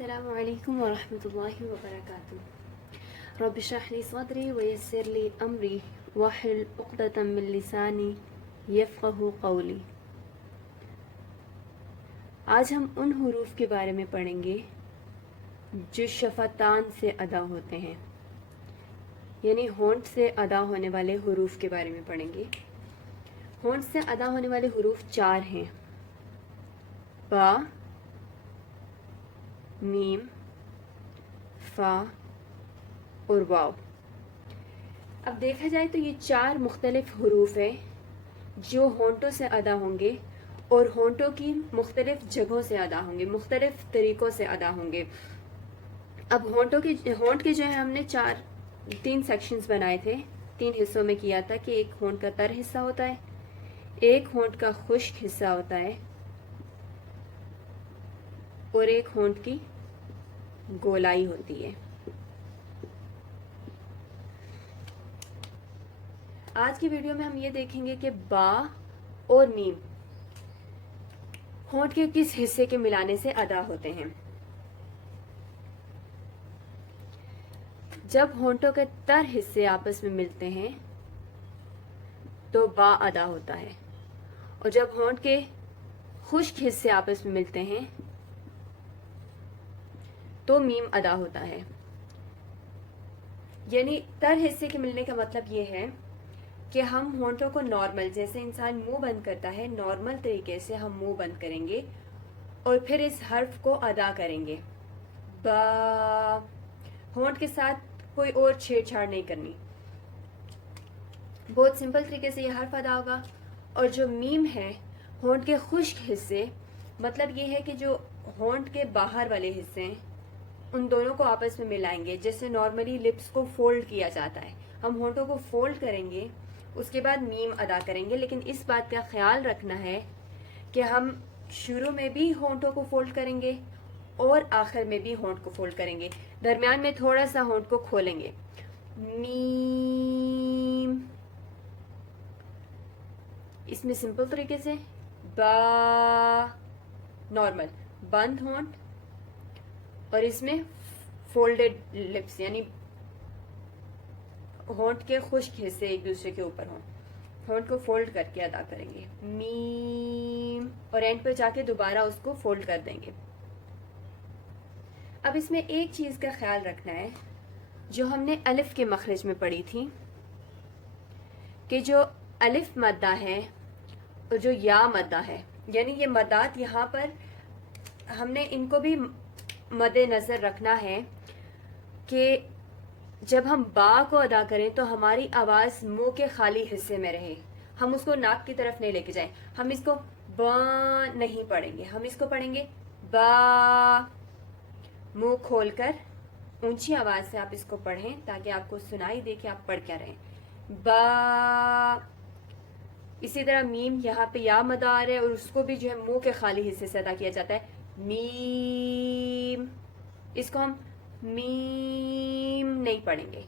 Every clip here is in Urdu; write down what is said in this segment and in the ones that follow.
السلام علیکم ورحمۃ اللہ وبرکاتہ۔ رب اشرح لی صدری ویسر لی امری واحلل عقدۃ من لسانی یفقہوا قولی۔ آج ہم ان حروف کے بارے میں پڑھیں گے جو شفتان سے ادا ہوتے ہیں، یعنی ہونٹ سے ادا ہونے والے حروف کے بارے میں پڑھیں گے۔ ہونٹ سے ادا ہونے والے حروف 4 ہیں: با، میم، فا اور واو۔ اب دیکھا جائے تو یہ 4 مختلف حروف ہیں جو ہونٹوں سے ادا ہوں گے اور ہونٹوں کی مختلف جگہوں سے ادا ہوں گے، مختلف طریقوں سے ادا ہوں گے۔ اب ہونٹ کے جو ہے ہم نے 3 سیکشنز بنائے تھے، 3 حصوں میں کیا تھا کہ ایک ہونٹ کا تر حصہ ہوتا ہے، ایک ہونٹ کا خشک حصہ ہوتا ہے اور ایک ہونٹ کی گولائی ہوتی ہے۔ آج کی ویڈیو میں ہم یہ دیکھیں گے کہ با اور میم ہونٹ کے کس حصے کے ملانے سے ادا ہوتے ہیں۔ جب ہونٹوں کے تر حصے آپس میں ملتے ہیں تو با ادا ہوتا ہے، اور جب ہونٹ کے خشک حصے آپس میں ملتے ہیں تو میم ادا ہوتا ہے۔ یعنی تر حصے کے ملنے کا مطلب یہ ہے کہ ہم ہونٹوں کو نارمل، جیسے انسان منہ بند کرتا ہے، نارمل طریقے سے ہم منہ بند کریں گے اور پھر اس حرف کو ادا کریں گے۔ با، ہونٹ کے ساتھ کوئی اور چھیڑ چھاڑ نہیں کرنی، بہت سمپل طریقے سے یہ حرف ادا ہوگا۔ اور جو میم ہے، ہونٹ کے خشک حصے، مطلب یہ ہے کہ جو ہونٹ کے باہر والے حصے ہیں ان دونوں کو آپس میں ملائیں گے، جیسے نارملی لپس کو فولڈ کیا جاتا ہے، ہم ہونٹوں کو فولڈ کریں گے، اس کے بعد میم ادا کریں گے۔ لیکن اس بات کا خیال رکھنا ہے کہ ہم شروع میں بھی ہونٹوں کو فولڈ کریں گے اور آخر میں بھی ہونٹ کو فولڈ کریں گے، درمیان میں تھوڑا سا ہونٹ کو کھولیں گے۔ میم، اس میں سمپل طریقے سے با، نارمل بند ہونٹ، اور اس میں فولڈڈ لپس، یعنی ہونٹ کے خشک حصے ایک دوسرے کے اوپر ہوں، ہونٹ کو فولڈ کر کے ادا کریں گے میم، اور اینڈ پہ جا کے دوبارہ اس کو فولڈ کر دیں گے۔ اب اس میں ایک چیز کا خیال رکھنا ہے جو ہم نے الف کے مخرج میں پڑھی تھی، کہ جو الف مدہ ہے اور جو یا مدہ ہے، یعنی یہ مدات یہاں پر ہم نے ان کو بھی مد نظر رکھنا ہے کہ جب ہم با کو ادا کریں تو ہماری آواز منہ کے خالی حصے میں رہے، ہم اس کو ناک کی طرف نہیں لے کے جائیں، ہم اس کو با نہیں پڑھیں گے، ہم اس کو پڑھیں گے با، منہ کھول کر اونچی آواز سے آپ اس کو پڑھیں تاکہ آپ کو سنائی دے کہ آپ پڑھ کیا رہے ہیں، با۔ اسی طرح میم، یہاں پہ یا مد آ رہا ہے اور اس کو بھی جو ہے منہ کے خالی حصے سے ادا کیا جاتا ہے، میم، اس کو ہم میم نہیں پڑھیں گے،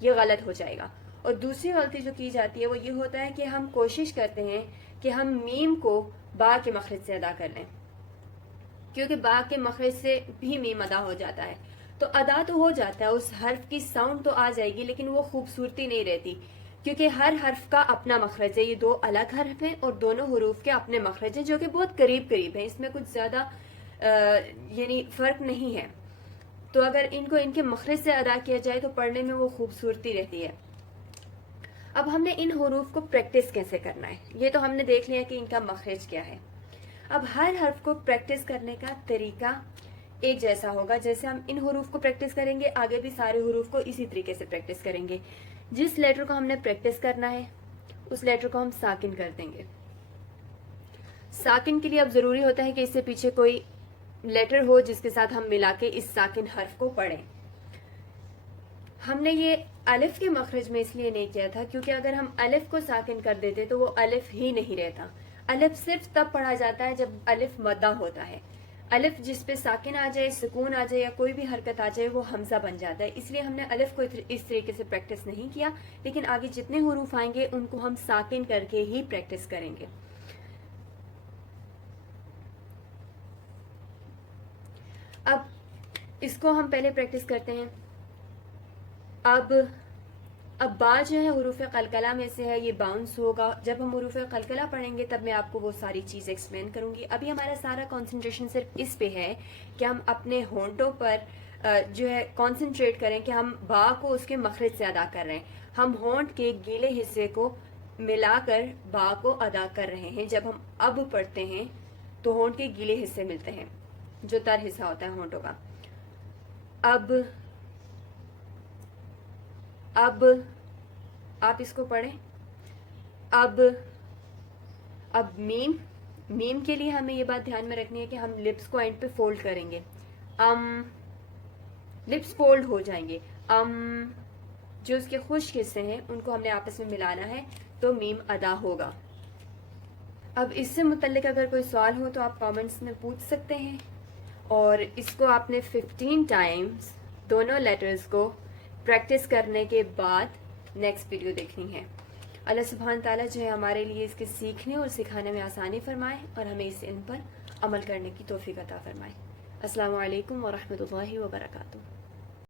یہ غلط ہو جائے گا۔ اور دوسری غلطی جو کی جاتی ہے وہ یہ ہوتا ہے کہ ہم کوشش کرتے ہیں کہ ہم میم کو با کے مخرج سے ادا کر لیں، کیونکہ با کے مخرج سے بھی میم ادا ہو جاتا ہے، تو ادا تو ہو جاتا ہے، اس حرف کی ساؤنڈ تو آ جائے گی، لیکن وہ خوبصورتی نہیں رہتی، کیونکہ ہر حرف کا اپنا مخرج ہے۔ یہ 2 الگ حرف ہیں اور دونوں حروف کے اپنے مخرج ہیں جو کہ بہت قریب قریب ہیں، اس میں کچھ زیادہ یعنی فرق نہیں ہے، تو اگر ان کو ان کے مخرج سے ادا کیا جائے تو پڑھنے میں وہ خوبصورتی رہتی ہے۔ اب ہم نے ان حروف کو پریکٹس کیسے کرنا ہے، یہ تو ہم نے دیکھ لیا کہ ان کا مخرج کیا ہے۔ اب ہر حرف کو پریکٹس کرنے کا طریقہ ایک جیسا ہوگا، جیسے ہم ان حروف کو پریکٹس کریں گے آگے بھی سارے حروف کو اسی طریقے سے پریکٹس کریں گے۔ جس لیٹر کو ہم نے پریکٹس کرنا ہے اس لیٹر کو ہم ساکن کر دیں گے۔ ساکن کے لیے اب ضروری ہوتا ہے کہ اس سے پیچھے کوئی لیٹر ہو جس کے ساتھ ہم ملا کے اس ساکن حرف کو پڑھیں۔ ہم نے یہ الف کے مخرج میں اس لیے نہیں کیا تھا کیونکہ اگر ہم الف کو ساکن کر دیتے تو وہ الف ہی نہیں رہتا۔ الف صرف تب پڑھا جاتا ہے جب الف مدہ ہوتا ہے، الف جس پہ ساکن آ جائے، سکون آ جائے یا کوئی بھی حرکت آ جائے وہ حمزہ بن جاتا ہے، اس لیے ہم نے الف کو اس طریقے سے پریکٹس نہیں کیا، لیکن آگے جتنے حروف آئیں گے ان کو ہم ساکن کر کے ہی پریکٹس کریں گے۔ اب اس کو ہم پہلے پریکٹس کرتے ہیں. اب با جو ہے حروف قلقلہ میں سے ہے, یہ باؤنس ہوگا. جب ہم حروف قلقلہ پڑھیں گے تب میں آپ کو وہ ساری چیز ایکسپلین کروں گی. ابھی ہمارا سارا کنسنٹریشن صرف اس پہ ہے کہ ہم اپنے ہونٹوں پر جو ہے کنسنٹریٹ کریں کہ ہم با کو اس کے مخرج سے ادا کر رہے ہیں. ہم ہونٹ کے گیلے حصے کو ملا کر با کو ادا کر رہے ہیں. جب ہم اب پڑھتے ہیں تو ہونٹ کے گیلے حصے ملتے ہیں, جو تر حصہ ہوتا ہے ہونٹوں کا. اب آپ اس کو پڑھیں. اب میم کے لیے ہمیں یہ بات دھیان میں رکھنی ہے کہ ہم لپس کو اینڈ پہ فولڈ کریں گے. لپس فولڈ ہو جائیں گے. جو اس کے خشک حصے ہیں ان کو ہم نے آپس میں ملانا ہے تو میم ادا ہوگا. اب اس سے متعلق اگر کوئی سوال ہو تو آپ کامنٹس میں پوچھ سکتے ہیں. اور اس کو آپ نے 15 ٹائمز دونوں لیٹرز کو پریکٹس کرنے کے بعد نیکسٹ ویڈیو دیکھنی ہے. اللہ سبحانہ تعالیٰ جو ہے ہمارے لیے اس کے سیکھنے اور سکھانے میں آسانی فرمائے اور ہمیں اس علم پر عمل کرنے کی توفیق عطا فرمائے. السلام علیکم ورحمۃ اللہ وبرکاتہ.